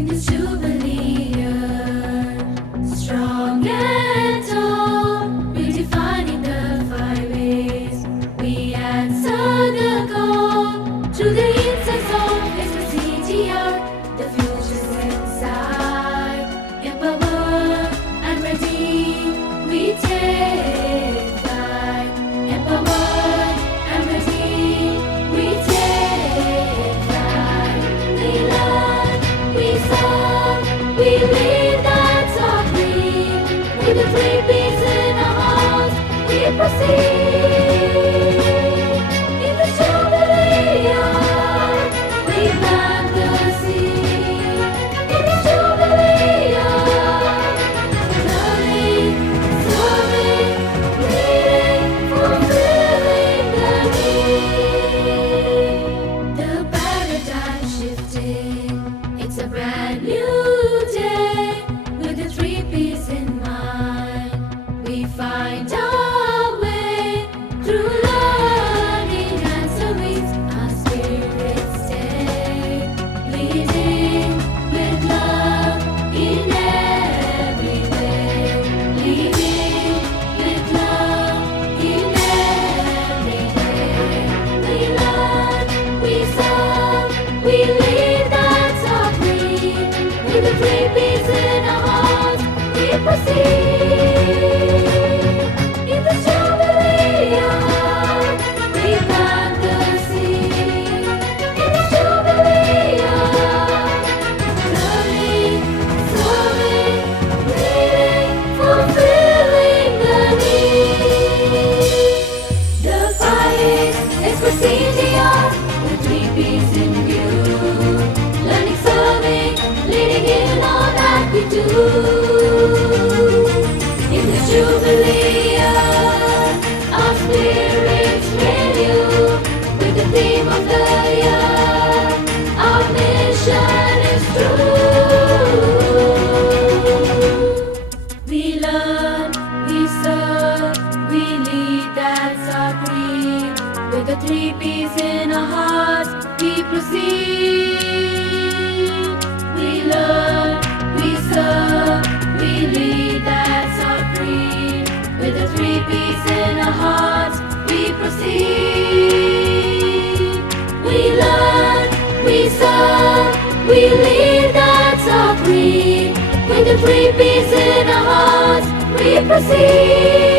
in this Jubilee year. Strong and tall, redefining the five ways. We answer the call through the insights of HPCTR. The future's inside, empowered and ready. We take flight, empowered and ready. We take flight. We learn, we serve, we lead. That's our dream. With the three beats in our hearts, we proceed. In the Jubilee year, we plant the seed. In the Jubilee year, learning, serving, leading, fulfilling the need. The paradigm shifting, it's a brand new day. With the three P's in mind, we find our way through learning and serving. Our spirits stay leading with love in every way. Leading with love in every way. We learn, we serve, we lead. That's our creed. With the three P's in our hearts, we proceed. In the Jubilee year, we plant the seed. In the Jubilee year, learning, serving, leading, fulfilling the need. The five HPCTR, the three P's in view. Learning, serving, leading in all that we do. In the Jubilee year, our spirits renew. With the theme of the year, our mission is true. We learn, we serve, we lead. That's our creed. With the three P's in our hearts, we proceed. We learn, we serve, we lead. That's our creed. With the three P's in our hearts, we proceed. We learn, we serve, we lead. That's our creed. With the three P's in our hearts, we proceed.